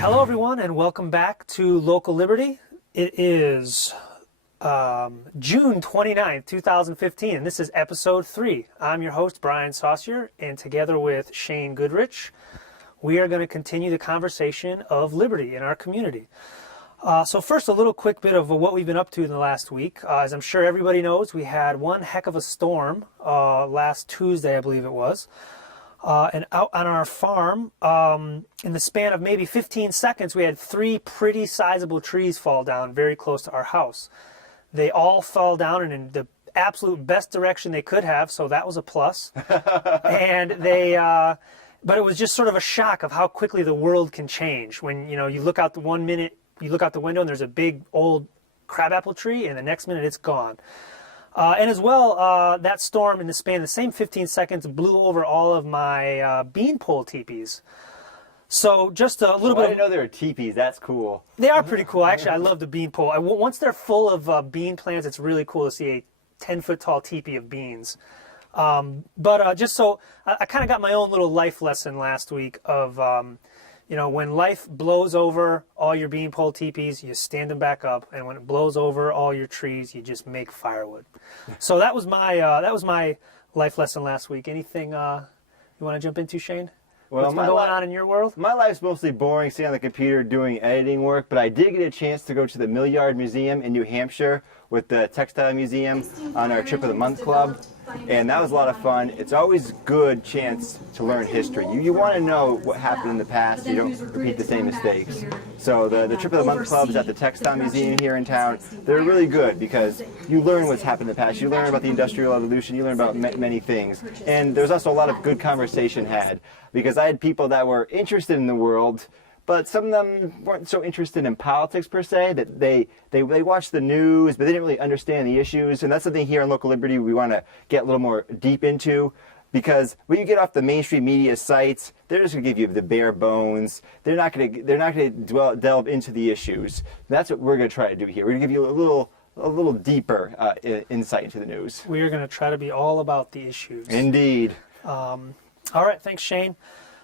Hello, everyone, and welcome back to Local Liberty. It is June 29th, 2015, and this is episode 3. I'm your host, Brian Saucier, and together with Shane Goodrich, we are going to continue the conversation of liberty in our community. So first, a little quick bit of what we've been up to in the last week. As I'm sure everybody knows, we had one heck of a storm last Tuesday, I believe it was. And out on our farm, in the span of maybe 15 seconds, we had 3 pretty sizable trees fall down very close to our house. They all fell down in the absolute best direction they could have, so that was a plus. And but it was just sort of a shock of how quickly the world can change. When, you look out the 1 minute, you look out the window and there's a big old crabapple tree, and the next minute it's gone. And as well, that storm in the span of the same 15 seconds blew over all of my beanpole teepees. So just a little bit. I didn't know they were teepees. That's cool. They are pretty cool. Actually, I love the beanpole. Once they're full of bean plants, it's really cool to see a 10-foot tall teepee of beans. But just so, I kind of got my own little life lesson last week of, when life blows over all your beanpole teepees, you stand them back up, and when it blows over all your trees, you just make firewood. So that was my life lesson last week. Anything you want to jump into, Shane? Well, what's been going on in your world? My life's mostly boring, sitting on the computer doing editing work, but I did get a chance to go to the Mill Yard Museum in New Hampshire with the Textile Museum on our Trip of the Month Club, and that was a lot of fun. It's always a good chance to learn history. You want to know what happened in the past, so you don't repeat the same mistakes. So the Trip of the Month Club is at the Textile Museum here in town. They're really good because you learn what's happened in the past. You learn about the Industrial Revolution. You learn about many things. And there's also a lot of good conversation had because I had people that were interested in the world, but some of them weren't so interested in politics per se, that they watched the news, but they didn't really understand the issues. And that's something here in Local Liberty we want to get a little more deep into, because when you get off the mainstream media sites, they're just going to give you the bare bones. They're not going to delve into the issues. That's what we're going to try to do here. We're going to give you a little deeper insight into the news. We are going to try to be all about the issues. Indeed. All right, thanks, Shane.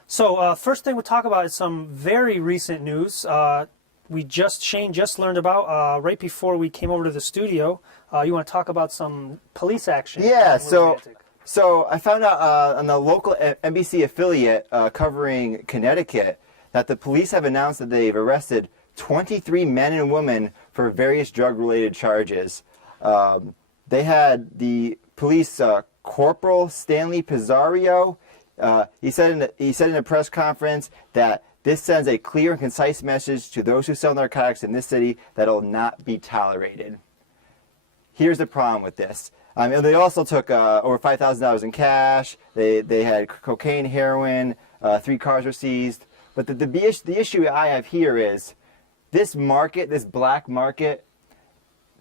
So first thing we'll talk about is some very recent news. Shane just learned about right before we came over to the studio. You want to talk about some police action? Yeah. So I found out on the local NBC affiliate covering Connecticut that the police have announced that they've arrested 23 men and women for various drug-related charges. They had the police Corporal Stanley Pizzario. He said in a press conference that this sends a clear and concise message to those who sell narcotics in this city that it will not be tolerated. Here's the problem with this. And they also took over $5,000 in cash. They had cocaine, heroin. 3 cars were seized. But the issue I have here is this black market.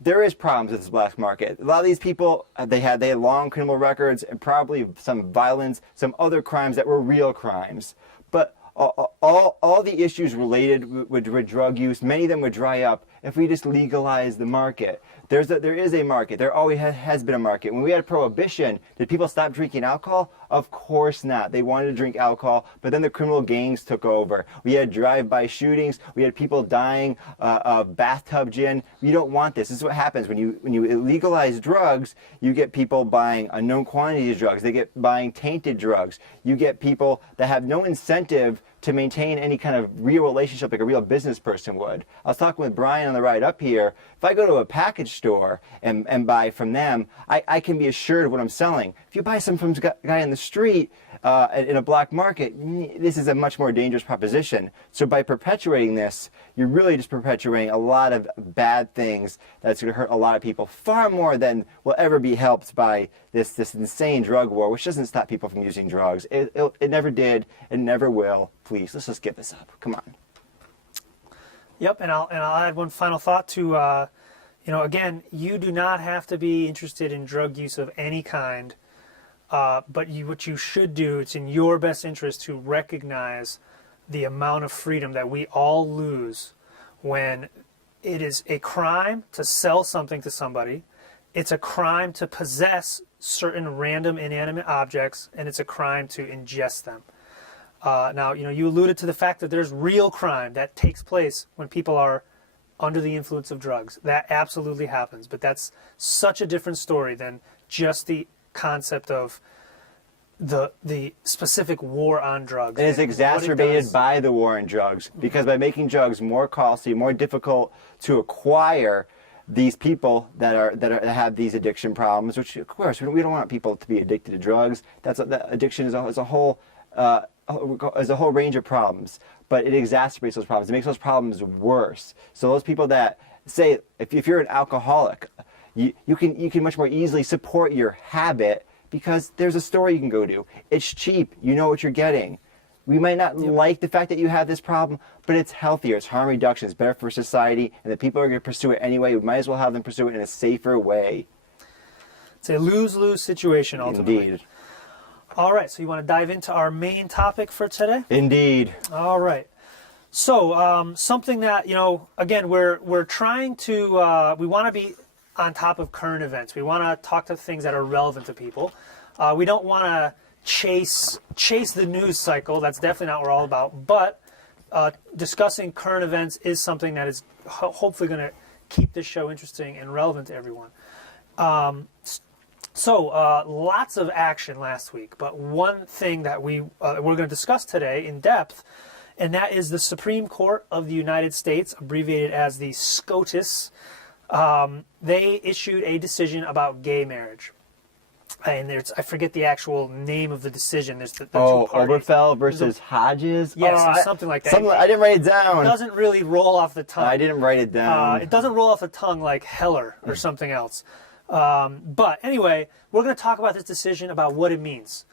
There is problems with this black market. A lot of these people, they had long criminal records and probably some violence, some other crimes that were real crimes. But all the issues related with drug use, many of them would dry up if we just legalize the market. There is a market. There always has been a market. When we had Prohibition, did people stop drinking alcohol? Of course not. They wanted to drink alcohol, but then the criminal gangs took over. We had drive-by shootings. We had people dying of bathtub gin. You don't want this. This is what happens when you legalize drugs. You get people buying unknown quantities of drugs. They get buying tainted drugs. You get people that have no incentive to maintain any kind of real relationship like a real business person would. I was talking with Brian on the ride up here. If I go to a package store and buy from them, I can be assured of what I'm selling. If you buy some from a guy in the street in a black market, this is a much more dangerous proposition. So by perpetuating this, you're really just perpetuating a lot of bad things that's going to hurt a lot of people, far more than will ever be helped by this insane drug war, which doesn't stop people from using drugs. It never did, and never will. Please, let's just give this up. Come on. Yep, and I'll add one final thought to, again, you do not have to be interested in drug use of any kind, but what you should do, it's in your best interest to recognize the amount of freedom that we all lose when it is a crime to sell something to somebody, it's a crime to possess certain random inanimate objects, and it's a crime to ingest them. Now, you alluded to the fact that there's real crime that takes place when people are under the influence of drugs. That absolutely happens, but that's such a different story than just the concept of the specific war on drugs. And it's exacerbated by the war on drugs, because by making drugs more costly, more difficult to acquire, these people that have these addiction problems, which of course we don't want people to be addicted to drugs. That addiction is a whole range of problems, but it exacerbates those problems. It makes those problems worse. So those people that say, if you're an alcoholic, you can much more easily support your habit because there's a store you can go to. It's cheap. You know what you're getting. We might not like the fact that you have this problem, but it's healthier. It's harm reduction. It's better for society, and the people are going to pursue it anyway. We might as well have them pursue it in a safer way. It's a lose-lose situation, ultimately. Indeed. All right, so you want to dive into our main topic for today? Indeed. All right. So something that, again, we're trying to, we want to be on top of current events. We want to talk to things that are relevant to people. We don't want to chase the news cycle. That's definitely not what we're all about. But discussing current events is something that is hopefully going to keep this show interesting and relevant to everyone. So lots of action last week, but one thing that we're going to discuss today in depth, and that is the Supreme Court of the United States, abbreviated as the SCOTUS. They issued a decision about gay marriage. And I forget the actual name of the decision. There's the two parties. Oberfeld versus Hodges? Yes, something like that. I didn't write it down. It doesn't really roll off the tongue. I didn't write it down. It doesn't roll off the tongue like Heller or something else. But anyway, we're going to talk about this decision, about what it means.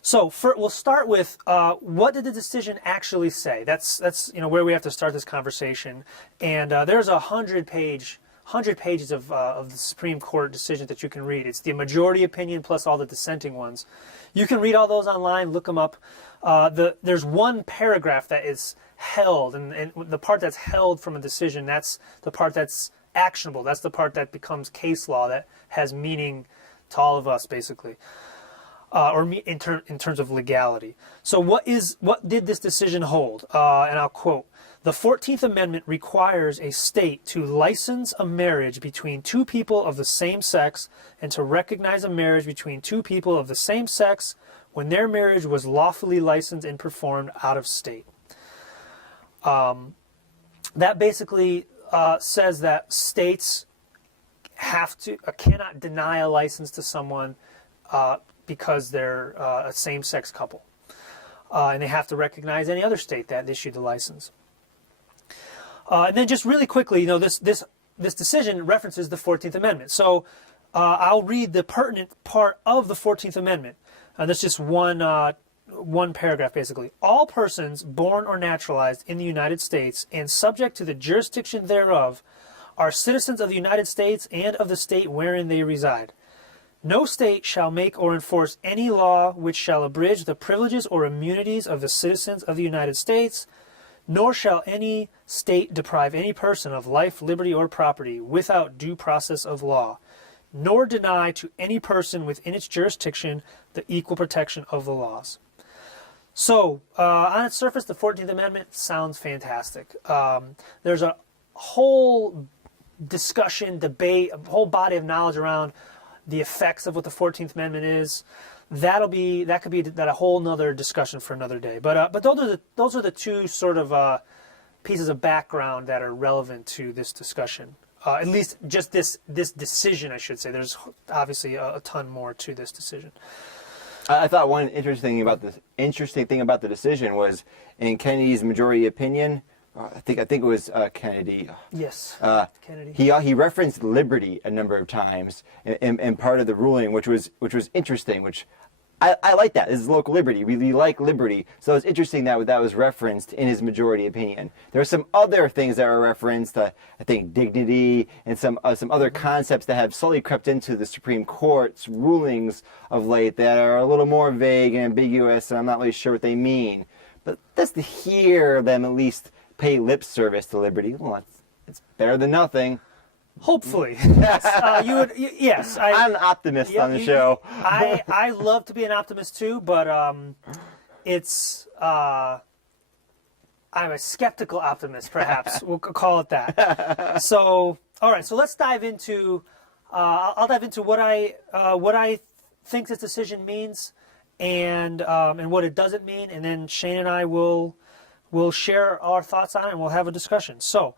So we'll start with what did the decision actually say? That's where we have to start this conversation. And there's 100 pages of the Supreme Court decision that you can read. It's the majority opinion plus all the dissenting ones. You can read all those online, look them up. There's one paragraph that is held, and the part that's held from a decision, that's the part that's actionable. That's the part that becomes case law, that has meaning to all of us, basically, or in terms of legality. So what did this decision hold? And I'll quote. The 14th Amendment requires a state to license a marriage between two people of the same sex and to recognize a marriage between two people of the same sex when their marriage was lawfully licensed and performed out of state. That basically says that states cannot deny a license to someone because they're a same-sex couple. And they have to recognize any other state that issued the license. And then just really quickly, this decision references the 14th Amendment. So I'll read the pertinent part of the 14th Amendment. And that's just one paragraph, basically. All persons born or naturalized in the United States and subject to the jurisdiction thereof are citizens of the United States and of the state wherein they reside. No state shall make or enforce any law which shall abridge the privileges or immunities of the citizens of the United States, nor shall any state deprive any person of life, liberty, or property without due process of law, nor deny to any person within its jurisdiction the equal protection of the laws. So, on its surface, the 14th Amendment sounds fantastic. There's a whole discussion, debate, a whole body of knowledge around the effects of what the 14th Amendment is. That could be a whole nother discussion for another day. But those are the two sort of pieces of background that are relevant to this discussion. At least just this decision, I should say. There's obviously a ton more to this decision. I thought one interesting thing about the decision was in Kennedy's majority opinion. I think it was Kennedy. Yes, Kennedy. He referenced liberty a number of times in part of the ruling, which was interesting. Which I like that. This is local liberty. We like liberty, so it's interesting that was referenced in his majority opinion. There are some other things that are referenced. I think dignity and some other concepts that have slowly crept into the Supreme Court's rulings of late that are a little more vague and ambiguous, and I'm not really sure what they mean. But just to hear them at least pay lip service to liberty, well, it's better than nothing. Hopefully, yes. Yes. I'm an optimist on the show. I love to be an optimist too, but it's I'm a skeptical optimist, perhaps we'll call it that. So, all right. So let's dive into. I'll dive into what I think this decision means, and what it doesn't mean, and then Shane and I will share our thoughts on it, and we'll have a discussion. So.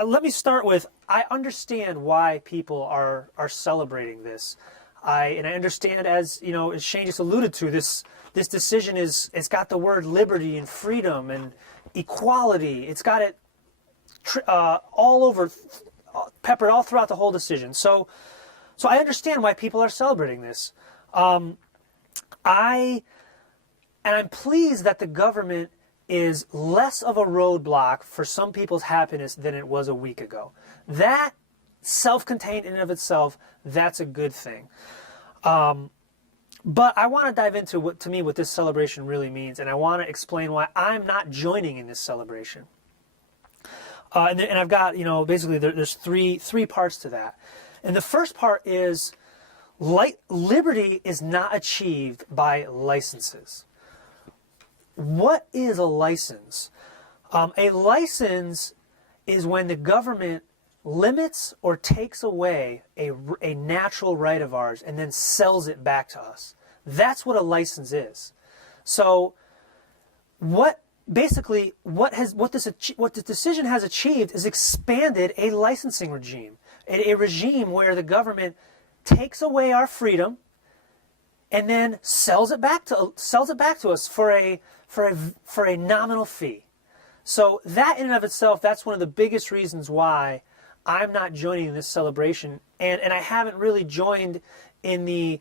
Let me start with, I understand why people are celebrating this. I understand, as you know, as Shane just alluded to, this decision it's got the word liberty and freedom and equality. It's got it all over, peppered all throughout the whole decision. So I understand why people are celebrating this. I'm pleased that the government is less of a roadblock for some people's happiness than it was a week ago. That, self-contained in and of itself, that's a good thing. But I want to dive into what this celebration really means, and I want to explain why I'm not joining in this celebration. And I've got, basically there's three parts to that. And the first part is liberty is not achieved by licenses. What is a license? A license is when the government limits or takes away a natural right of ours and then sells it back to us. That's what a license is. So what this decision has achieved is expanded a licensing regime, a regime where the government takes away our freedom and then sells it back to us for a nominal fee. So that in and of itself, that's one of the biggest reasons why I'm not joining this celebration, and I haven't really joined in the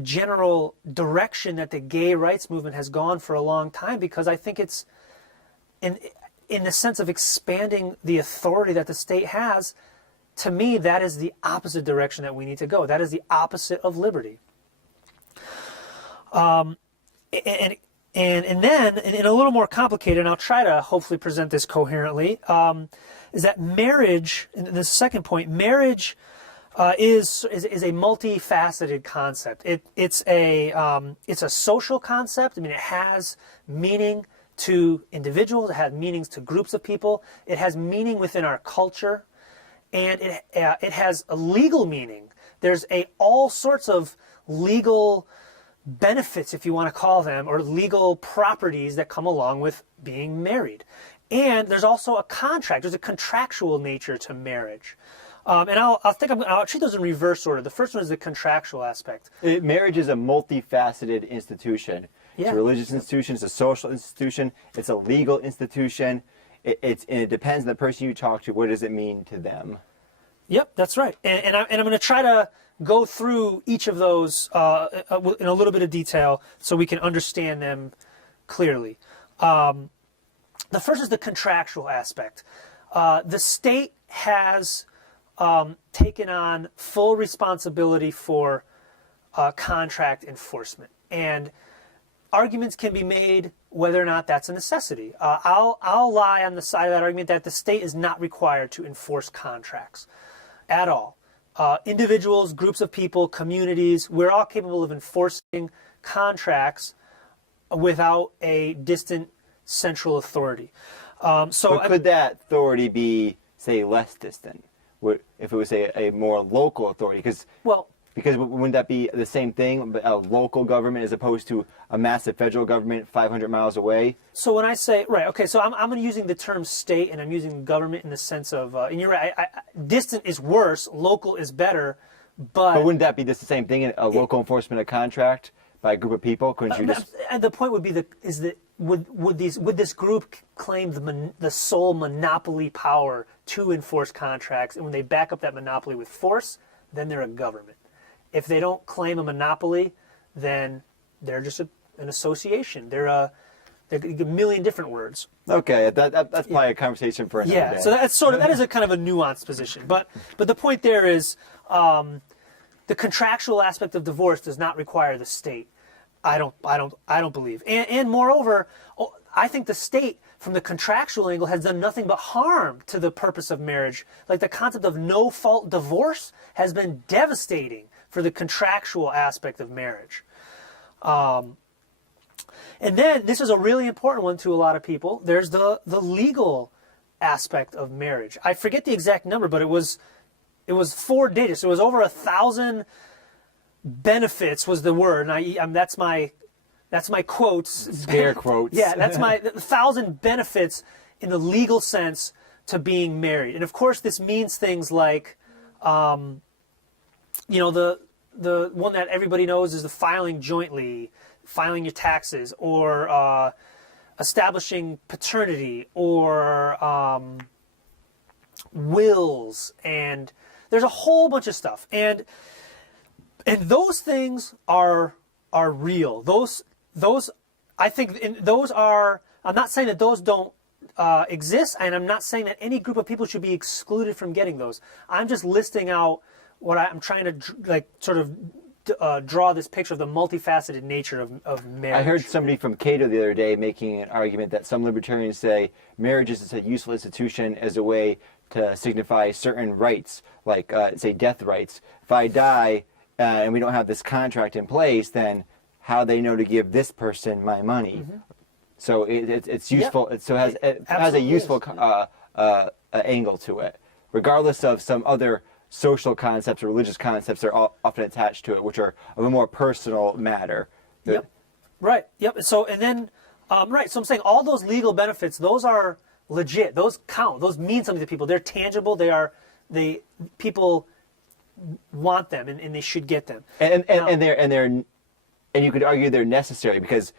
general direction that the gay rights movement has gone for a long time, because I think it's in the sense of expanding the authority that the state has. To me, that is the opposite direction that we need to go. That is the opposite of liberty. And then, in a little more complicated, and I'll try to hopefully present this coherently, is that marriage, and the second point, marriage is a multifaceted concept. It's a social concept. I mean, it has meaning to individuals. It has meanings to groups of people. It has meaning within our culture, and it has a legal meaning. There's all sorts of legal benefits, if you want to call them, or legal properties that come along with being married. And there's also a contract. There's a contractual nature to marriage. And I'll treat those in reverse order. The first one is the contractual aspect. Marriage is a multifaceted institution. Yeah. It's a religious institution. It's a social institution. It's a legal institution. And it depends on the person you talk to. What does it mean to them? Yep, that's right. And I'm going to try to go through each of those in a little bit of detail so we can understand them clearly. The first is the contractual aspect. The state has taken on full responsibility for contract enforcement, and arguments can be made whether or not that's a necessity. I'll lie on the side of that argument that the state is not required to enforce contracts at all. Individuals, groups of people, communities, we're all capable of enforcing contracts without a distant central authority. But could that authority be, say, less distant? If it was a more local authority? Because wouldn't that be the same thing, a local government as opposed to a massive federal government 500 miles away? So when I say, right, okay, so I'm using the term state, and I'm using government in the sense of, and you're right, distant is worse, local is better, but wouldn't that be just the same thing, a local enforcement of contract by a group of people? Couldn't you just... And the point would be would this group claim the sole monopoly power to enforce contracts, and when they back up that monopoly with force, then they're a government. If they don't claim a monopoly, then they're just an association. They're a million different words. Okay, that's probably a conversation for another day. So that is a kind of a nuanced position. But the point there is the contractual aspect of divorce does not require the state. I don't believe. And moreover, I think the state from the contractual angle, has done nothing but harm to the purpose of marriage. Like the concept of no-fault divorce has been devastating for the contractual aspect of marriage. And then, this is a really important one to a lot of people, there's the legal aspect of marriage. I forget the exact number, but it was 4 digits. It was over 1,000 benefits was the word. And that's my quotes. Scare quotes. Yeah, that's my 1,000 benefits in the legal sense to being married. And of course, this means things like, the one that everybody knows is the filing jointly, filing your taxes, or establishing paternity, or wills, and there's a whole bunch of stuff. And those things are real. Those I think those are. I'm not saying that those don't exist, and I'm not saying that any group of people should be excluded from getting those. I'm just listing out what I'm trying to draw this picture of the multifaceted nature of marriage. I heard somebody from Cato the other day making an argument that some libertarians say marriage is a useful institution as a way to signify certain rights, like say death rights. If I die and we don't have this contract in place, then how they know to give this person my money? Mm-hmm. So it's useful. Yeah. It has a useful angle to it, regardless of some other social concepts or religious concepts that are often attached to it, which are of a more personal matter. Yep. Right. Yep. So and then right. So I'm saying all those legal benefits, those are legit. Those count. Those mean something to people. They're tangible. People want them and they should get them. And you could argue they're necessary because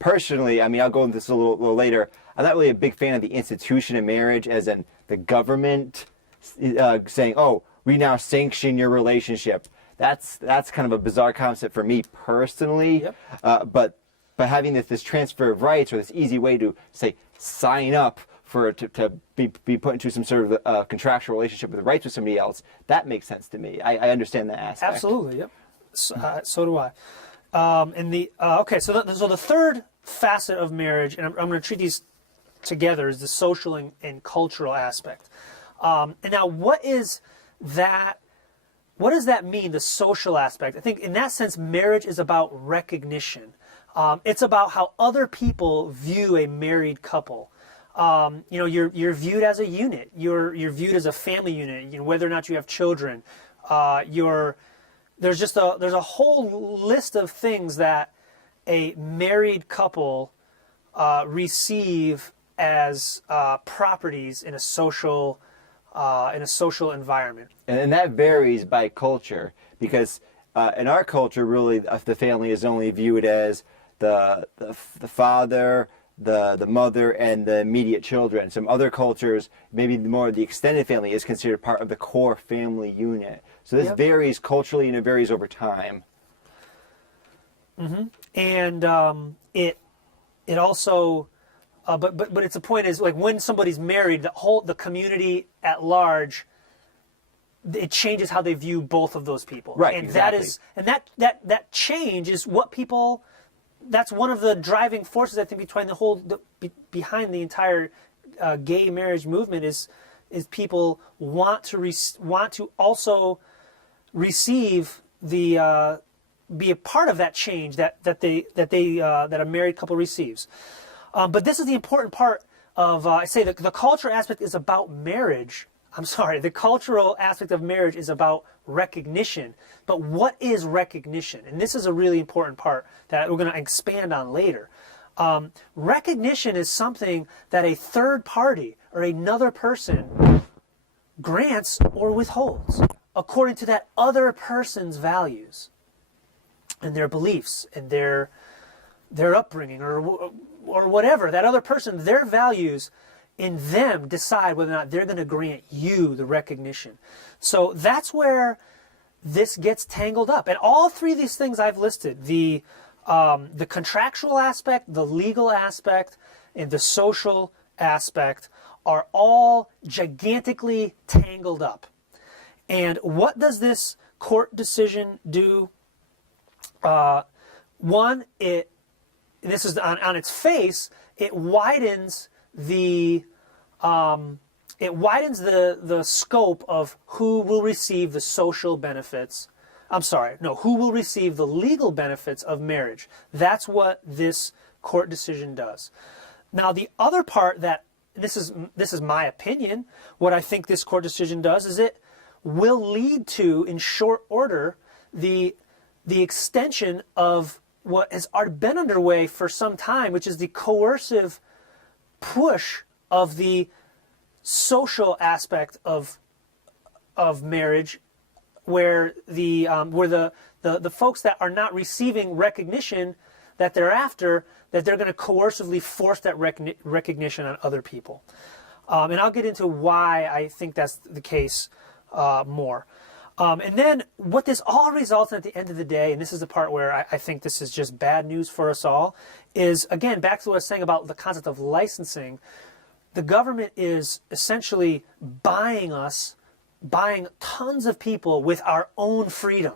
personally, I mean, I'll go into this a little later. I'm not really a big fan of the institution of marriage, as in the government saying, "Oh, we now sanction your relationship." That's kind of a bizarre concept for me personally. Yep. But having this transfer of rights, or this easy way to say sign up to be put into some sort of contractual relationship with rights with somebody else, that makes sense to me. I understand that aspect. Absolutely. Yep. So do I. So the third facet of marriage, and I'm going to treat these together, is the social and cultural aspect. And now, what does that mean, the social aspect? I think in that sense, marriage is about recognition. It's about how other people view a married couple. You're viewed as a unit. You're viewed as a family unit. Whether or not you have children, there's a whole list of things that a married couple receive as properties in a social environment. And that varies by culture, because in our culture, really, the family is only viewed as the father, the mother, and the immediate children. Some other cultures, maybe more the extended family is considered part of the core family unit. So this varies culturally, and it varies over time. Mm-hmm. And it also, but it's a point is, like, when somebody's married, the community at large, it changes how they view both of those people. Right. And exactly. that change is what people. That's one of the driving forces, I think, behind the entire gay marriage movement is people want to also receive be a part of that change that a married couple receives. But this is the important part of I say that the cultural aspect is about marriage. I'm sorry, the cultural aspect of marriage is about recognition. But what is recognition? And this is a really important part that we're going to expand on later. Recognition is something that a third party or another person grants or withholds according to that other person's values and their beliefs and their upbringing or whatever. That other person, their values in them decide whether or not they're going to grant you the recognition. So that's where this gets tangled up. And all three of these things I've listed, the contractual aspect, the legal aspect, and the social aspect, are all gigantically tangled up. And what does this court decision do? One, this is on its face, it widens the it widens the scope of who will receive the social benefits. I'm sorry, no, who will receive the legal benefits of marriage. That's what this court decision does. Now, the other part that this is my opinion, what I think this court decision does is it will lead to, in short order, the extension of what has already been underway for some time, which is the coercive push of the social aspect of marriage, where the folks that are not receiving recognition that they're after, that they're going to coercively force that recognition on other people. And I'll get into why I think that's the case more. And then what this all results in at the end of the day, and this is the part where I think this is just bad news for us all, is, again, back to what I was saying about the concept of licensing. The government is essentially buying tons of people with our own freedom.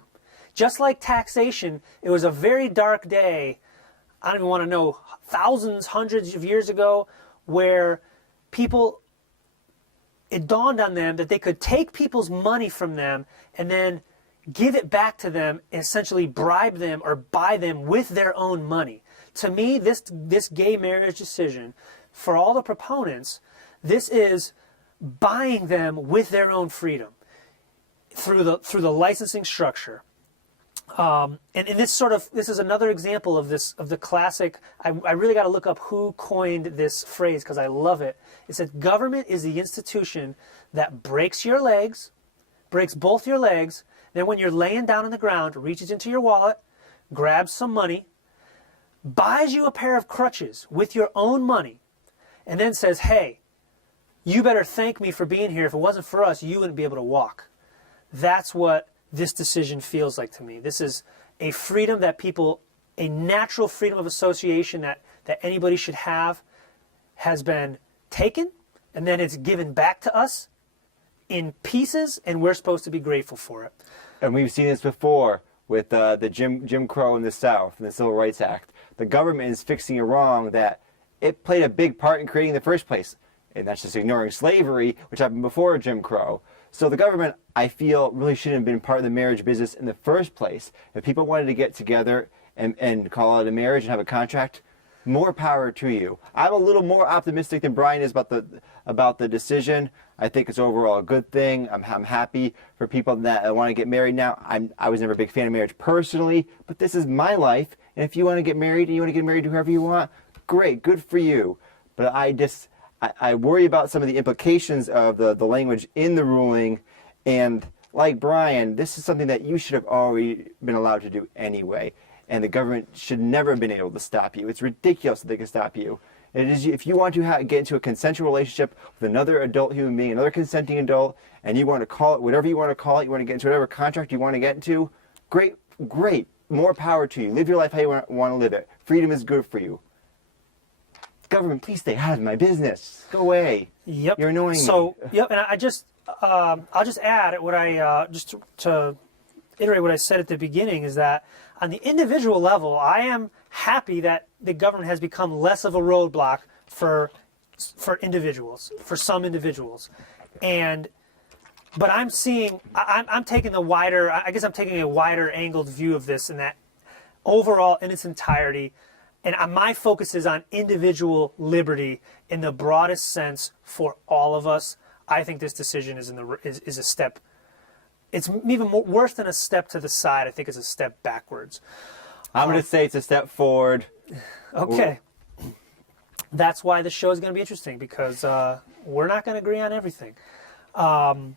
Just like taxation, it was a very dark day, I don't even want to know, thousands, hundreds of years ago, where it dawned on them that they could take people's money from them and then give it back to them and essentially bribe them or buy them with their own money. To me, this gay marriage decision, for all the proponents, this is buying them with their own freedom through the licensing structure. And this is another example of the classic. I really got to look up who coined this phrase because I love it. It said, government is the institution that breaks both your legs, then when you're laying down on the ground, reaches into your wallet, grabs some money, buys you a pair of crutches with your own money, and then says, hey, you better thank me for being here. If it wasn't for us, you wouldn't be able to walk. That's what this decision feels like to me. This is a freedom that a natural freedom of association that anybody should have, has been taken, and then it's given back to us in pieces, and we're supposed to be grateful for it. And we've seen this before with the Jim Crow in the South and the Civil Rights Act. The government is fixing a wrong that it played a big part in creating in the first place. And that's just ignoring slavery, which happened before Jim Crow. So the government, I feel, really shouldn't have been part of the marriage business in the first place. If people wanted to get together and call it a marriage and have a contract, more power to you. I'm a little more optimistic than Brian is about the decision. I think it's overall a good thing. I'm happy for people that want to get married now. I was never a big fan of marriage personally, but this is my life. And if you want to get married and you want to get married to whoever you want, great, good for you. But I worry about some of the implications of the language in the ruling, and like Brian, this is something that you should have already been allowed to do anyway, and the government should never have been able to stop you. It's ridiculous that they can stop you. It is, if you want to get into a consensual relationship with another adult human being, another consenting adult, and you want to call it whatever you want to call it, you want to get into whatever contract you want to get into, great, more power to you. Live your life how you want to live it. Freedom is good for you. Government, please stay out of my business. Go away. Yep. You're annoying me. Yep, and I'll just add what just to iterate what I said at the beginning is that on the individual level, I am happy that the government has become less of a roadblock for individuals, for some individuals, but I'm taking a wider angled view of this, and that overall in its entirety. And my focus is on individual liberty in the broadest sense for all of us. I think this decision is a step. It's even worse than a step to the side. I think it's a step backwards. I'm going to say it's a step forward. Okay. That's why the show is going to be interesting, because we're not going to agree on everything. Now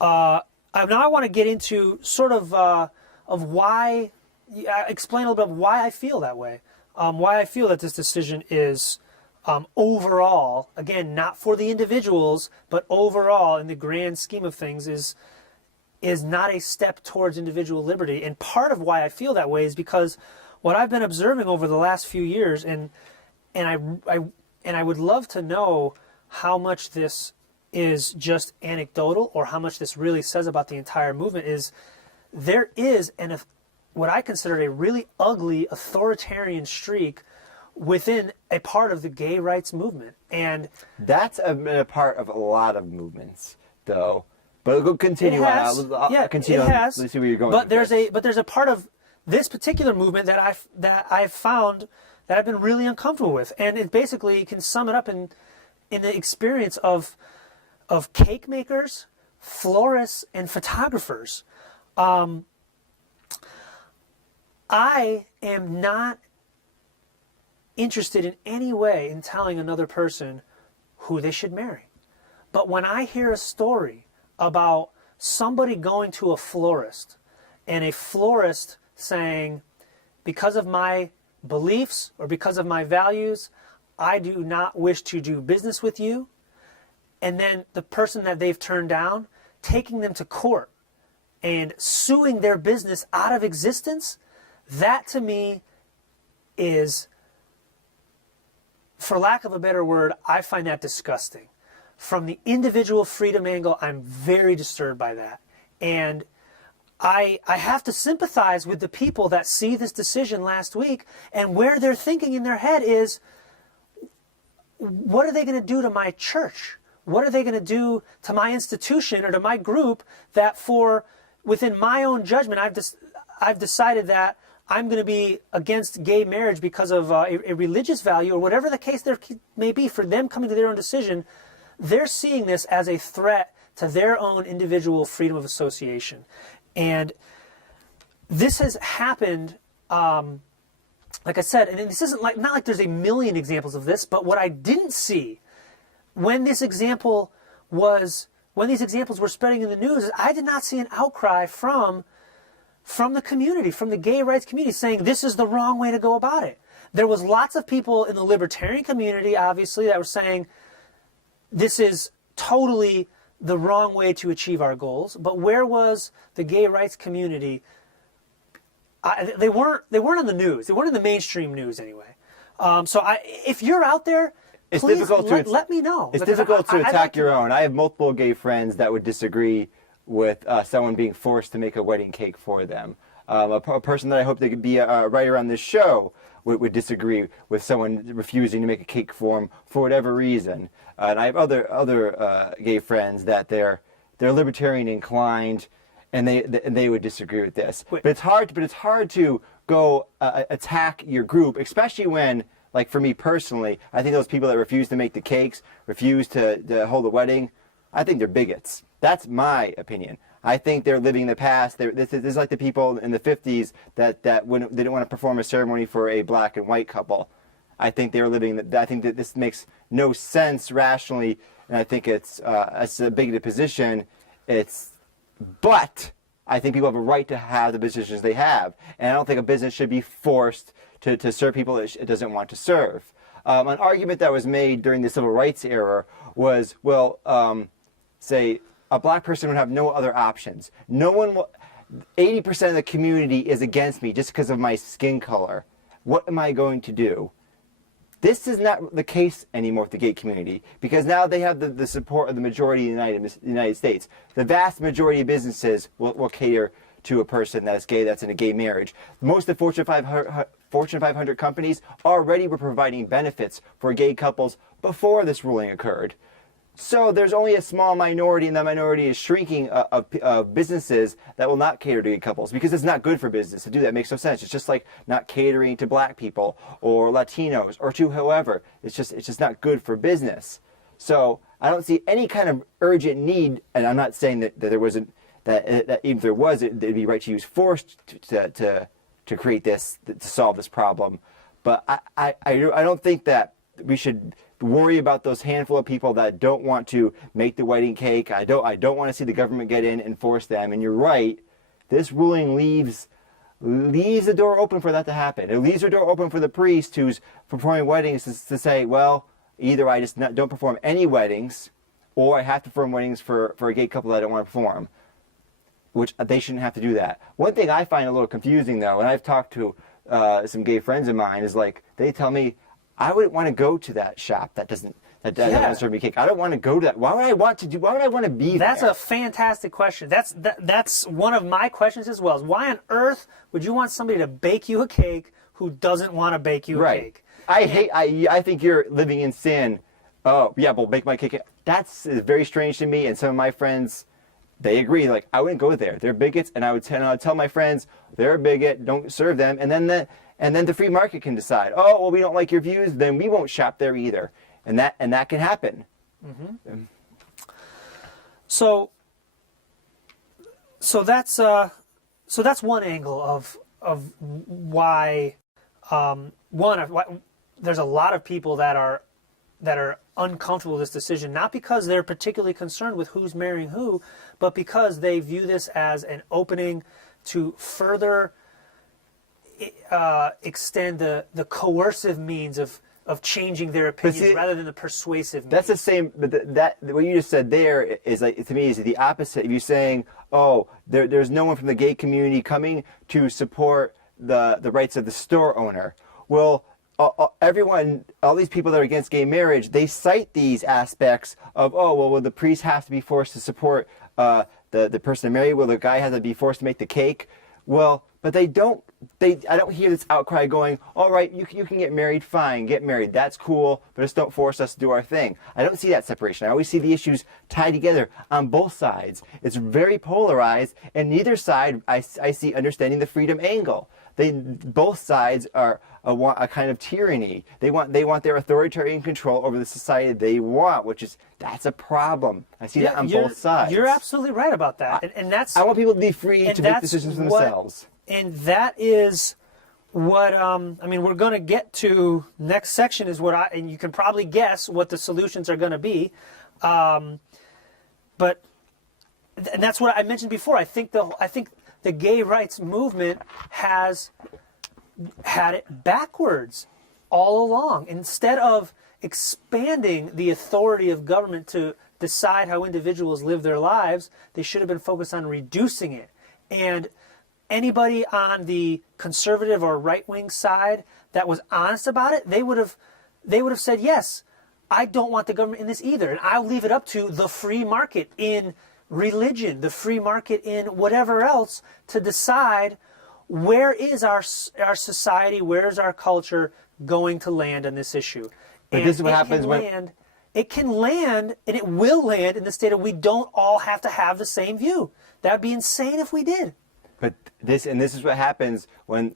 I want to get into sort of why. Explain a little bit of why I feel that way. Why I feel that this decision is overall, again, not for the individuals, but overall in the grand scheme of things is not a step towards individual liberty. And part of why I feel that way is because what I've been observing over the last few years, and I would love to know how much this is just anecdotal or how much this really says about the entire movement, is there is what I consider a really ugly authoritarian streak within a part of the gay rights movement. And That's a part of a lot of movements, though. But go continue it has, on. I'll yeah, continue it on. has. Let's see where you're going. But with this. there's a part of this particular movement that I've found that I've been really uncomfortable with, and it basically can sum it up in the experience of cake makers, florists, and photographers. I am not interested in any way in telling another person who they should marry. But when I hear a story about somebody going to a florist and a florist saying, because of my beliefs or because of my values, I do not wish to do business with you, and then the person that they've turned down, taking them to court and suing their business out of existence, that to me is, for lack of a better word, I find that disgusting. From the individual freedom angle, I'm very disturbed by that. And I have to sympathize with the people that see this decision last week, and where they're thinking in their head is, what are they going to do to my church? What are they going to do to my institution or to my group that within my own judgment, I've decided that I'm going to be against gay marriage because of a religious value, or whatever the case there may be for them coming to their own decision. They're seeing this as a threat to their own individual freedom of association. And this has happened, like I said, and this isn't not like there's a million examples of this, but what I didn't see when these examples were spreading in the news is I did not see an outcry from the community, from the gay rights community, saying this is the wrong way to go about it. There was lots of people in the libertarian community, obviously, that were saying this is totally the wrong way to achieve our goals. But where was the gay rights community? They weren't on the news. They weren't in the mainstream news anyway. If you're out there, it's please difficult let me know. It's difficult to attack your own. I have multiple gay friends that would disagree with someone being forced to make a wedding cake for them. A person that I hope they could be a writer on this show would disagree with someone refusing to make a cake for them for whatever reason. And I have other gay friends that they're libertarian inclined, and they would disagree with this. But it's hard to go attack your group, especially when, like for me personally, I think those people that refuse to make the cakes, refuse to hold the wedding, I think they're bigots. That's my opinion. I think they're living in the past. This is like the people in the 50s that when they didn't want to perform a ceremony for a black and white couple. I think they're living. I think that this makes no sense rationally, and I think it's a bigoted position. But I think people have a right to have the positions they have, and I don't think a business should be forced to serve people it doesn't want to serve. An argument that was made during the civil rights era was, say a black person would have no other options. No one will. 80% of the community is against me just because of my skin color. What am I going to do? This is not the case anymore with the gay community, because now they have the support of the majority of the United States. The vast majority of businesses will cater to a person that's gay, that's in a gay marriage. Most of the Fortune 500 companies already were providing benefits for gay couples before this ruling occurred. So there's only a small minority, and that minority is shrinking, of businesses that will not cater to gay couples, because it's not good for business to do that. It makes no sense. It's just like not catering to black people or Latinos or to whoever. It's just not good for business. So I don't see any kind of urgent need, and I'm not saying that there wasn't, that even if there was, it'd be right to use force to create this, to solve this problem. But I don't think that we should worry about those handful of people that don't want to make the wedding cake. I don't want to see the government get in and force them. And you're right, this ruling leaves the door open for that to happen. It leaves the door open for the priest who's performing weddings to say, well, either I just don't perform any weddings, or I have to perform weddings for a gay couple that I don't want to perform, which they shouldn't have to do that. One thing I find a little confusing, though, and I've talked to some gay friends of mine, is like, they tell me, I wouldn't want to go to that shop that doesn't serve me cake. I don't want to go to that. Why would I want to be there? That's a fantastic question. That's one of my questions as well. Is why on earth would you want somebody to bake you a cake who doesn't want to bake you a cake? I think you're living in sin. Oh, yeah, but make my cake. That's very strange to me. And some of my friends, they agree. Like, I wouldn't go there. They're bigots. And I would tell my friends, they're a bigot. Don't serve them. And then the free market can decide, oh, well, we don't like your views. Then we won't shop there either. And that can happen. Mm-hmm. So that's one angle of why why there's a lot of people that are uncomfortable with this decision, not because they're particularly concerned with who's marrying who, but because they view this as an opening to further extend the coercive means of changing their opinions rather than the persuasive means. That's the same, but what you just said there is, like, to me, is the opposite of you saying, oh, there's no one from the gay community coming to support the rights of the store owner. Well, everyone, all these people that are against gay marriage, they cite these aspects of, oh, well, the priest has to be forced to support the person to marry. Well, the guy has to be forced to make the cake. Well, but I don't hear this outcry going, all right, you can get married, fine, get married, that's cool, but just don't force us to do our thing. I don't see that separation. I always see the issues tied together on both sides. It's very polarized, and neither side I see understanding the freedom angle. Both sides want a kind of tyranny. They want their authoritarian control over the society they want, that's a problem. I see that on both sides. You're absolutely right about that, and that's. I want people to be free to make decisions for themselves. And that is what we're going to get to. Next section is and you can probably guess what the solutions are going to be, and that's what I mentioned before. I think the gay rights movement has had it backwards all along. Instead of expanding the authority of government to decide how individuals live their lives, they should have been focused on reducing it. And anybody on the conservative or right-wing side that was honest about it, they would have said, yes, I don't want the government in this either, and I'll leave it up to the free market in religion, the free market in whatever else, to decide where is our society, where is our culture going to land on this issue. But this is what happens when it can land, and it will land in the state of we don't all have to have the same view. That would be insane if we did. But this is what happens when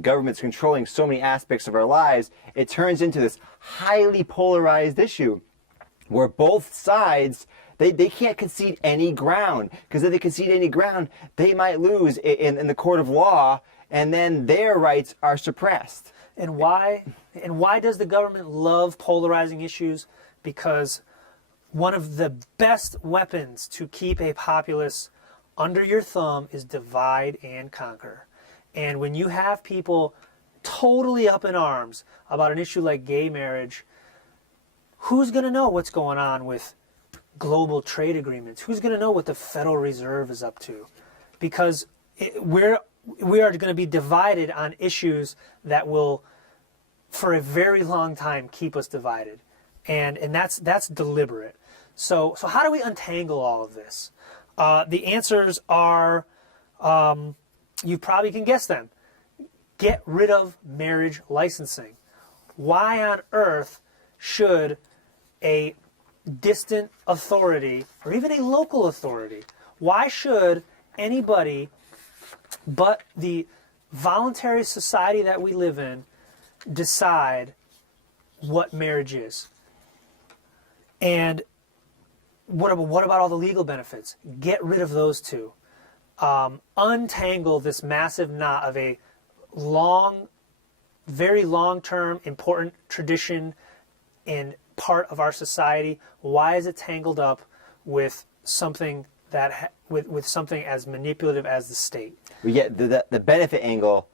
government's controlling so many aspects of our lives. It turns into this highly polarized issue where both sides, they can't concede any ground, because if they concede any ground, they might lose in the court of law, and then their rights are suppressed. And why does the government love polarizing issues? Because one of the best weapons to keep a populace under your thumb is divide and conquer. And when you have people totally up in arms about an issue like gay marriage, who's going to know what's going on with global trade agreements? Who's going to know what the Federal Reserve is up to? Because we are going to be divided on issues that will, for a very long time, keep us divided. And that's deliberate. So how do we untangle all of this? The answers are, you probably can guess them. Get rid of marriage licensing. Why on earth should a distant authority, or even a local authority, why should anybody but the voluntary society that we live in decide what marriage is? And what about all the legal benefits? Get rid of those too. Untangle this massive knot of a very long-term, important tradition and part of our society. Why is it tangled up with something with something as manipulative as the state? We get the benefit angle.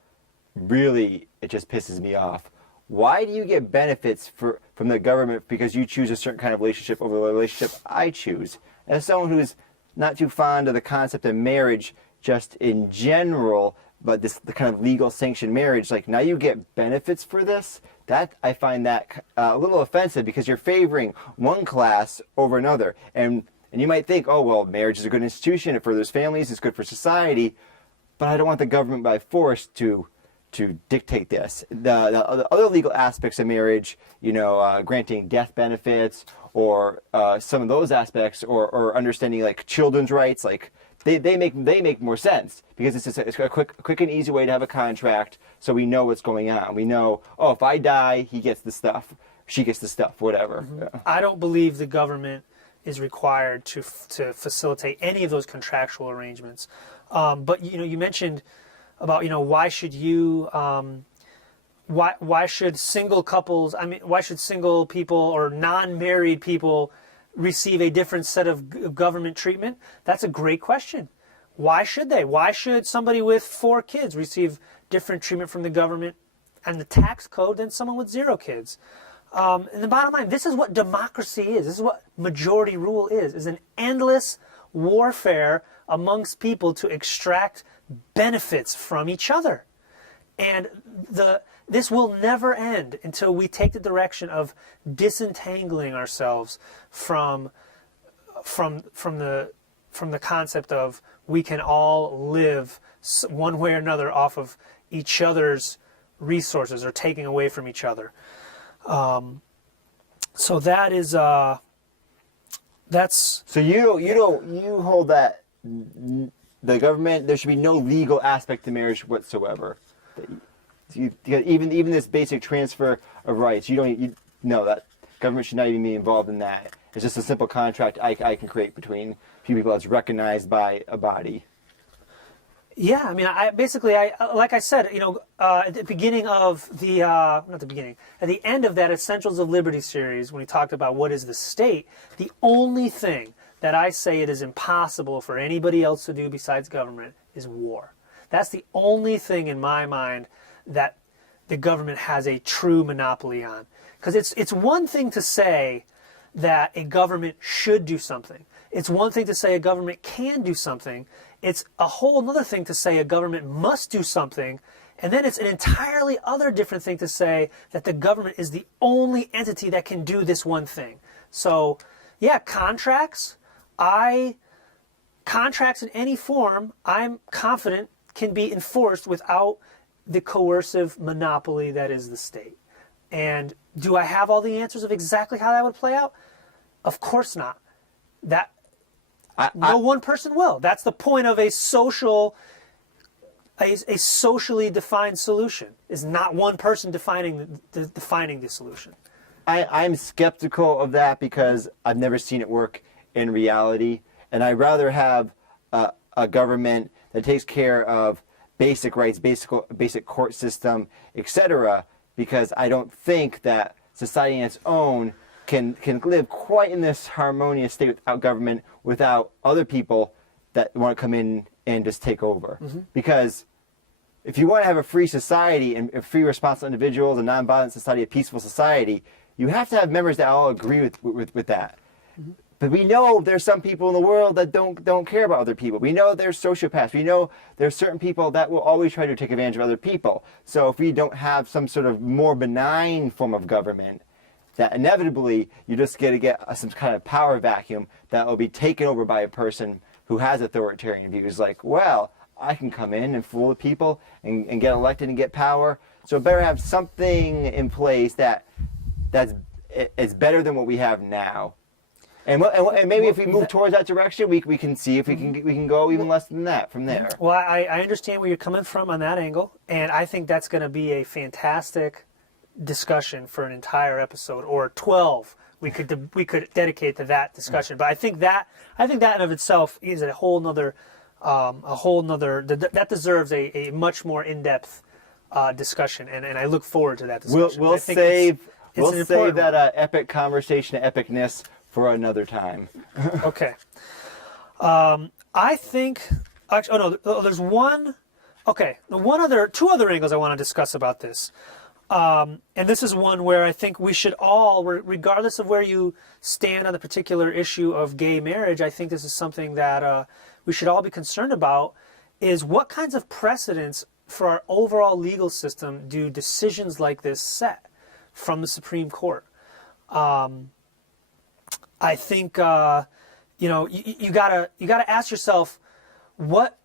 Really, it just pisses me off. Why do you get benefits from the government because you choose a certain kind of relationship over the relationship I choose? As someone who's not too fond of the concept of marriage just in general, but the kind of legal sanctioned marriage, like, now you get benefits for this? That, I find that a little offensive, because you're favoring one class over another. And you might think, oh, well, marriage is a good institution, it furthers families, it's good for society, but I don't want the government by force to to dictate this. The other legal aspects of marriage, granting death benefits or some of those aspects, or understanding like children's rights, like they make more sense because it's a quick and easy way to have a contract, so we know what's going on. We know, oh, if I die, he gets the stuff, she gets the stuff, whatever. Mm-hmm. Yeah. I don't believe the government is required to facilitate any of those contractual arrangements. But you mentioned about why should single couples? I mean, why should single people or non-married people receive a different set of government treatment? That's a great question. Why should they? Why should somebody with 4 kids receive different treatment from the government and the tax code than someone with 0 kids? And the bottom line, this is what democracy is. This is what majority rule is an endless warfare amongst people to extract benefits from each other. And this will never end until we take the direction of disentangling ourselves from the concept of we can all live one way or another off of each other's resources or taking away from each other. So that is that's. So you hold that the government, there should be no legal aspect to marriage whatsoever. Even this basic transfer of rights, no, that government should not even be involved in that. It's just a simple contract I can create between two people that's recognized by a body. Yeah, I mean, like I said, at the beginning of the, not the beginning, at the end of that Essentials of Liberty series, when we talked about what is the state, the only thing that I say it is impossible for anybody else to do besides government is war. That's the only thing in my mind that the government has a true monopoly on. Because it's one thing to say that a government should do something. It's one thing to say a government can do something. It's a whole other thing to say a government must do something. And then it's an entirely other different thing to say that the government is the only entity that can do this one thing. So, yeah, contracts in any form, I'm confident can be enforced without the coercive monopoly that is the state. And do I have all the answers of exactly how that would play out? Of course not. No one person will. That's the point of a socially defined solution, is not one person defining the solution. I'm skeptical of that because I've never seen it work in reality, and I'd rather have a government that takes care of basic rights, basic court system, etc., because I don't think that society on its own can live quite in this harmonious state without government, without other people that want to come in and just take over. Mm-hmm. Because if you want to have a free society and free, responsible individuals, a nonviolent society, a peaceful society, you have to have members that all agree with that. Mm-hmm. But we know there's some people in the world that don't care about other people. We know there's sociopaths. We know there's certain people that will always try to take advantage of other people. So if we don't have some sort of more benign form of government, that inevitably you're just going to get some kind of power vacuum that will be taken over by a person who has authoritarian views. Like, well, I can come in and fool the people and get elected and get power. So it better have something in place that's better than what we have now. And maybe if we move towards that direction, we can see if we can go even less than that from there. Well, I understand where you're coming from on that angle, and I think that's going to be a fantastic discussion for an entire episode, or 12 we could dedicate to that discussion. But I think that in of itself is a whole nother that deserves a much more in-depth discussion, and I look forward to that discussion. We'll save that epic conversation, epicness, for another time. Okay. I think. Actually, there's one. Okay, two other angles I want to discuss about this. And this is one where I think we should all, regardless of where you stand on the particular issue of gay marriage, I think this is something that we should all be concerned about, is what kinds of precedents for our overall legal system do decisions like this set from the Supreme Court? I think you gotta ask yourself, what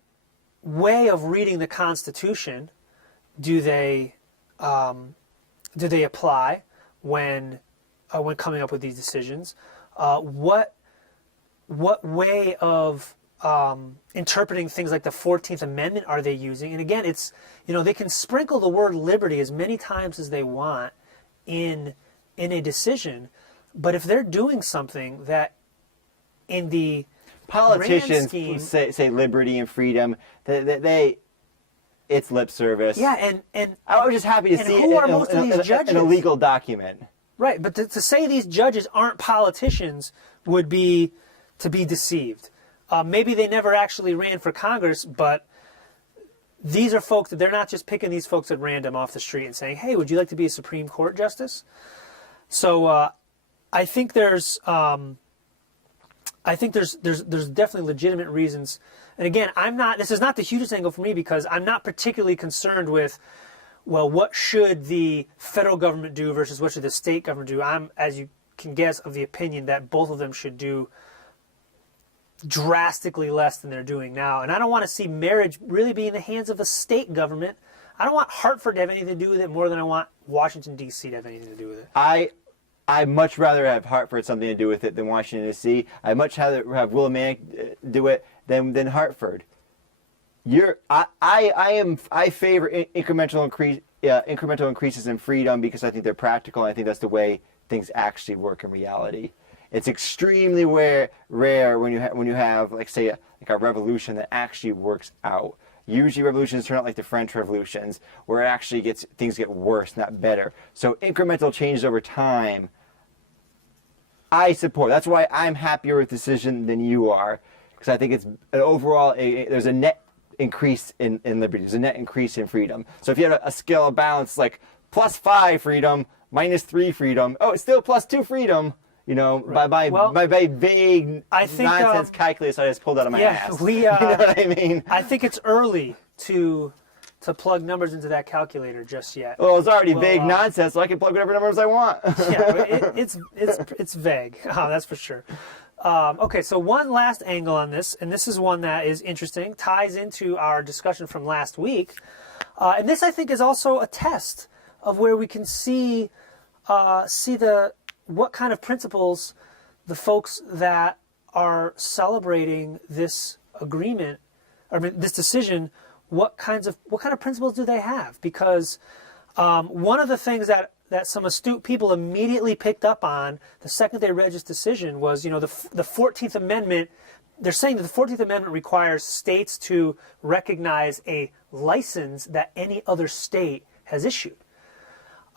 way of reading the Constitution do they apply when coming up with these decisions? What way of interpreting things like the 14th Amendment are they using? And again, it's, they can sprinkle the word liberty as many times as they want in a decision, but if they're doing something that in the politicians scheme, say liberty and freedom, they it's lip service. Yeah, and I was just happy to see who are most of these judges? In a legal document. Right, but to say these judges aren't politicians would be to be deceived. Maybe they never actually ran for Congress, but these are folks that they're not just picking these folks at random off the street and saying, "Hey, would you like to be a Supreme Court justice?" So I think there's definitely legitimate reasons. And again, this is not the hugest angle for me because I'm not particularly concerned with, well, what should the federal government do versus what should the state government do? I'm, as you can guess, of the opinion that both of them should do drastically less than they're doing now. And I don't want to see marriage really be in the hands of a state government. I don't want Hartford to have anything to do with it more than I want Washington, D.C. to have anything to do with it. I'd much rather have Hartford something to do with it than Washington, D.C. I'd much rather have Willimantic do it than Hartford. I favor incremental increases in freedom because I think they're practical, and I think that's the way things actually work in reality. It's extremely rare when you have like a revolution that actually works out. Usually revolutions turn out like the French revolutions, where it actually things get worse, not better. So incremental changes over time, I support. That's why I'm happier with the decision than you are, because I think it's overall there's a net increase in liberty. There's a net increase in freedom. So if you had a scale of balance like +5 freedom, -3 freedom, it's still +2 freedom. Right. by vague nonsense calculus I just pulled out of my ass. You know what I mean? I think it's early to plug numbers into that calculator just yet. Well, it's already vague nonsense, so I can plug whatever numbers I want. Yeah, it's vague. Oh, that's for sure. Okay, so one last angle on this, and this is one that is interesting, ties into our discussion from last week, and this I think is also a test of where we can see what kind of principles the folks that are celebrating this agreement, this decision, what kind of principles do they have? Because one of the things that some astute people immediately picked up on the second they read this decision was, the 14th Amendment. They're saying that the 14th Amendment requires states to recognize a license that any other state has issued.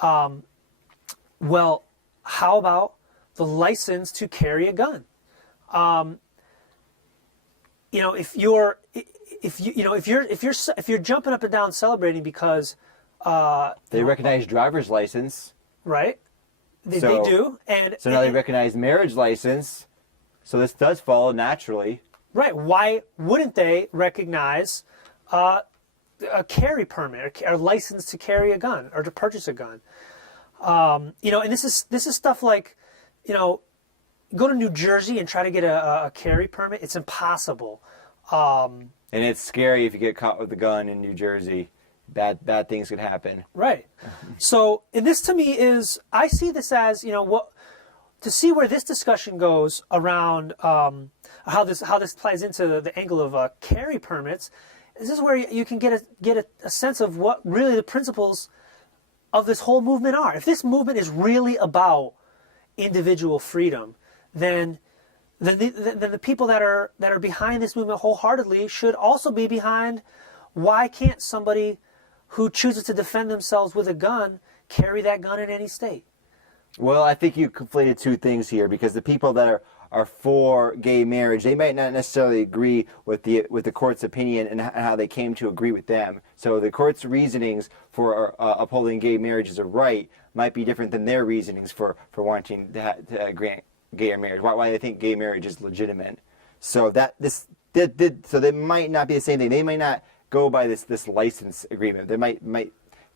Well, how about the license to carry a gun? If you're jumping up and down celebrating because they recognize driver's license, right? They do, and so now they recognize marriage license. So this does follow naturally, right? Why wouldn't they recognize a carry permit or license to carry a gun or to purchase a gun? And this is stuff like, go to New Jersey and try to get a carry permit. It's impossible. And it's scary if you get caught with a gun in New Jersey. Bad things could happen. Right. So, and this to me I see this as, to see where this discussion goes around how this plays into the angle of carry permits. This is where you can get a sense of what really the principles of this whole movement are. If this movement is really about individual freedom, then the people that are behind this movement wholeheartedly should also be behind why can't somebody who chooses to defend themselves with a gun carry that gun in any state? Well, I think you conflated two things here, because the people that are for gay marriage, they might not necessarily agree with the court's opinion and how they came to agree with them. So the court's reasonings for upholding gay marriage as a right might be different than their reasonings for wanting to grant gay marriage. Why they think gay marriage is legitimate. So so they might not be the same thing. They might not go by this license agreement. They might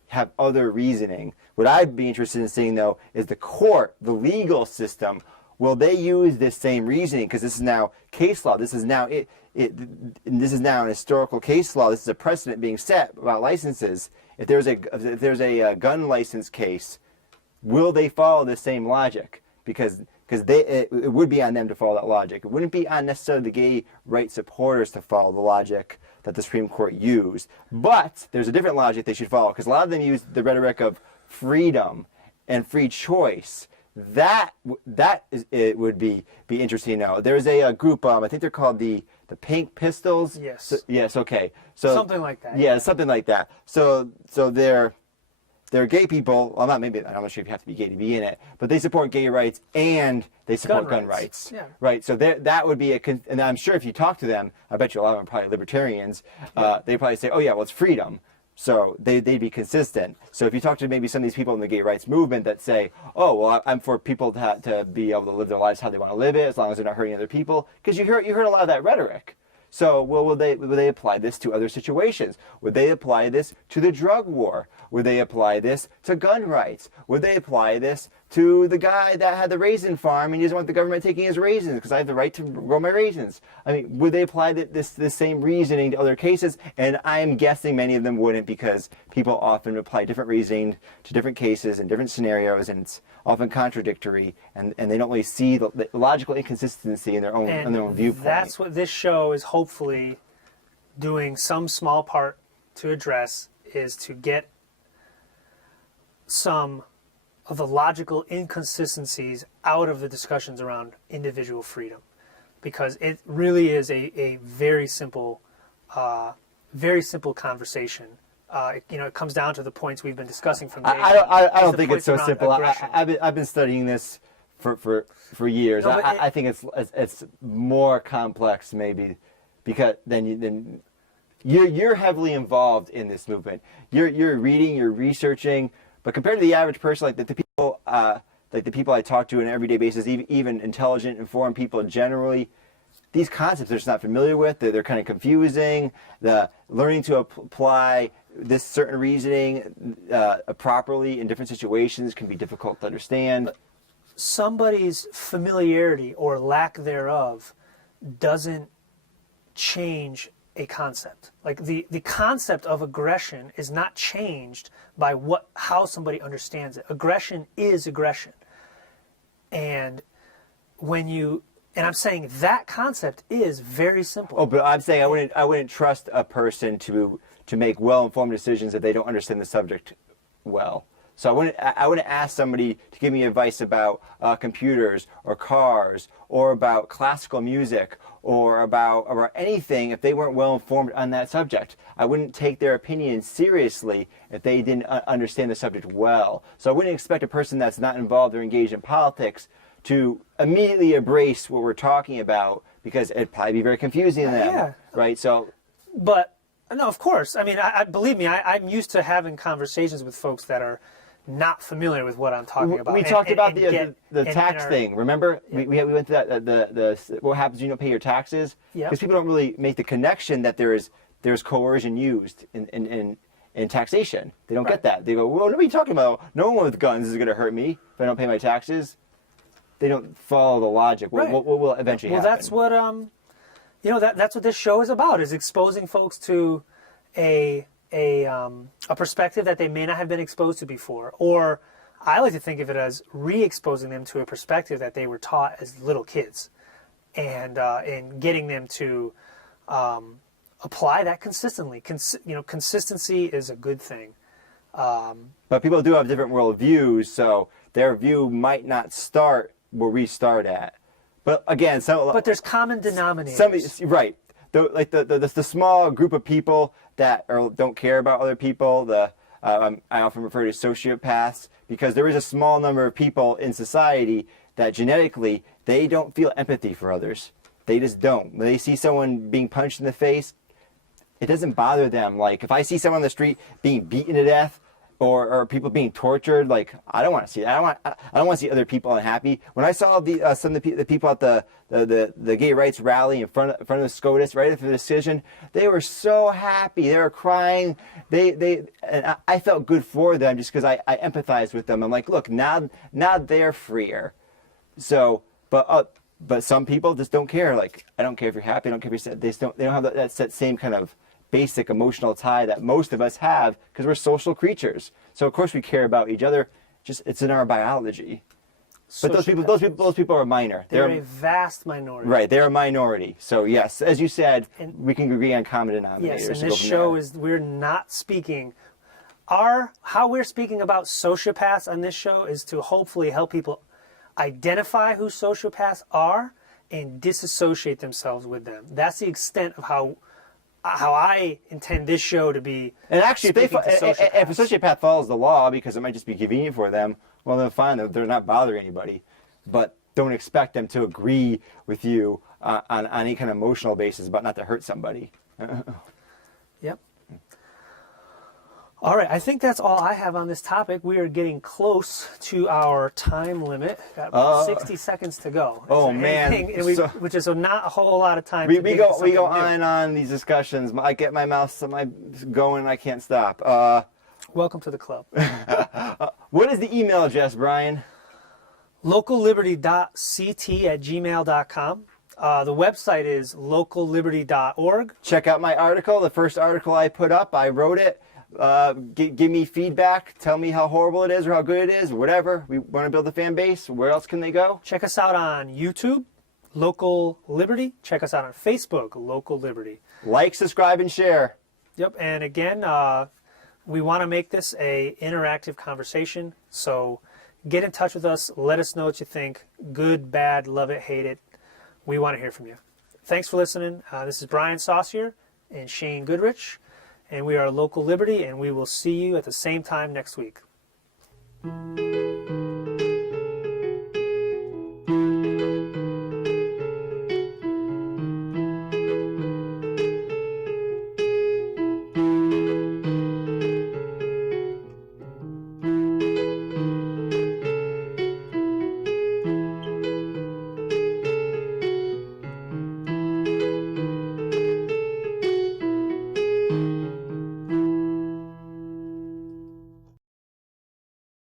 have other reasoning. What I'd be interested in seeing, though, is the court, the legal system. Will they use this same reasoning? Because this is now case law. This is now this is now an historical case law. This is a precedent being set about licenses. if there's a gun license case, will they follow the same logic? Because it would be on them to follow that logic. It wouldn't be on necessarily the gay rights supporters to follow the logic that the Supreme Court used. But there's a different logic they should follow, because a lot of them use the rhetoric of freedom and free choice. It would be interesting to know. There's a group, I think they're called the Pink Pistols. Yes. Yes. Okay. So something like that. Yeah, something like that. So they're gay people. Well, I'm not sure if you have to be gay to be in it, but they support gay rights and they support gun rights. Yeah. Right. So that would be and I'm sure if you talk to them, I bet you a lot of them are probably libertarians. They probably say, oh yeah, well it's freedom. So they'd be consistent. So if you talk to maybe some of these people in the gay rights movement that say, oh, well, I'm for people to be able to live their lives how they want to live it, as long as they're not hurting other people, because you heard a lot of that rhetoric. So, well, will they apply this to other situations? Would they apply this to the drug war? Would they apply this to gun rights? Would they apply this to the guy that had the raisin farm and he doesn't want the government taking his raisins because I have the right to grow my raisins? I mean, would they apply this same reasoning to other cases? And I'm guessing many of them wouldn't, because people often apply different reasoning to different cases and different scenarios, and it's often contradictory, and they don't really see the logical inconsistency in their own viewpoint. That's what this show is hopefully doing some small part to address, is to get some of the logical inconsistencies out of the discussions around individual freedom, because it really is a very simple conversation. It comes down to the points we've been discussing from day. I don't think it's so simple. I've been studying this for years. No, I think it's more complex maybe, because then you're heavily involved in this movement. You're reading, you're researching, but compared to the average person, like the people I talk to on an everyday basis, even intelligent, informed people generally, these concepts they're just not familiar with. They're kind of confusing. The learning to apply this certain reasoning properly in different situations can be difficult to understand. Somebody's familiarity or lack thereof doesn't change a concept. Like the concept of aggression is not changed by how somebody understands it. Aggression is aggression. And I'm saying that concept is very simple. Oh, but I'm saying I wouldn't trust a person to make well-informed decisions if they don't understand the subject well. So I wouldn't ask somebody to give me advice about computers or cars or about classical music or about anything if they weren't well informed on that subject. I wouldn't take their opinion seriously if they didn't understand the subject well. So I wouldn't expect a person that's not involved or engaged in politics to immediately embrace what we're talking about, because it'd probably be very confusing to them. Yeah. Right? So, but no, of course. I mean, believe me, I'm used to having conversations with folks that are not familiar with what I'm talking about. We talked about the tax thing. Remember, we went through that the what happens when you don't pay your taxes? Yeah. Because people don't really make the connection that there's coercion used in taxation. They don't get that. They go, well, what are you talking about? No one with guns is going to hurt me if I don't pay my taxes. They don't follow the logic. Right. What will eventually happen? Well, that's what that's what this show is about, is exposing folks to a perspective that they may not have been exposed to before. Or I like to think of it as re-exposing them to a perspective that they were taught as little kids, and getting them to apply that consistently. Consistency is a good thing. But people do have different worldviews, so their view might not start where we start at. But again, but there's common denominators. Right. The small group of people that don't care about other people. I often refer to sociopaths, because there is a small number of people in society that genetically they don't feel empathy for others. They just don't. When they see someone being punched in the face, it doesn't bother them. Like if I see someone on the street being beaten to death, or people being tortured, like I don't want to see that. I don't want to see other people unhappy. When I saw some of the people at the gay rights rally in front of SCOTUS right after the decision, they were so happy. They were crying. And I felt good for them, just because I empathized with them. I'm like, look, now they're freer. So, but some people just don't care. Like, I don't care if you're happy. I don't care if you're sad. They don't have that same kind of basic emotional tie that most of us have because we're social creatures. So of course we care about each other. Just it's in our biology. But those people are minor. They're a vast minority. Right, they're a minority. So yes, as you said, we can agree on common denominators. Yes, and this show is, we're not speaking, how we're speaking about sociopaths on this show is to hopefully help people identify who sociopaths are and disassociate themselves with them. That's the extent of how I intend this show to be. And actually, if a sociopaths. sociopath follows the law because it might just be convenient for them, well, then fine, they're not bothering anybody. But don't expect them to agree with you on any kind of emotional basis about not to hurt somebody. Yep. All right, I think that's all I have on this topic. We are getting close to our time limit. Got about 60 seconds to go. Oh man, which is not a whole lot of time. We go on and on these discussions. I get my mouth going. I can't stop. Welcome to the club. What is the email address, Brian? localliberty.ct@gmail.com. The website is localliberty.org. Check out my article. The first article I put up, I wrote it. Give me feedback. Tell me how horrible it is or how good it is or whatever. We want to build a fan base. Where else can they go? Check us out on YouTube, Local Liberty. Check us out on Facebook, Local Liberty. Like, subscribe, and share. Yep, and again, we want to make this a interactive conversation. So get in touch with us. Let us know what you think. Good, bad, love it, hate it. We want to hear from you. Thanks for listening. This is Brian Saucier and Shane Goodrich. And we are Local Liberty, and we will see you at the same time next week.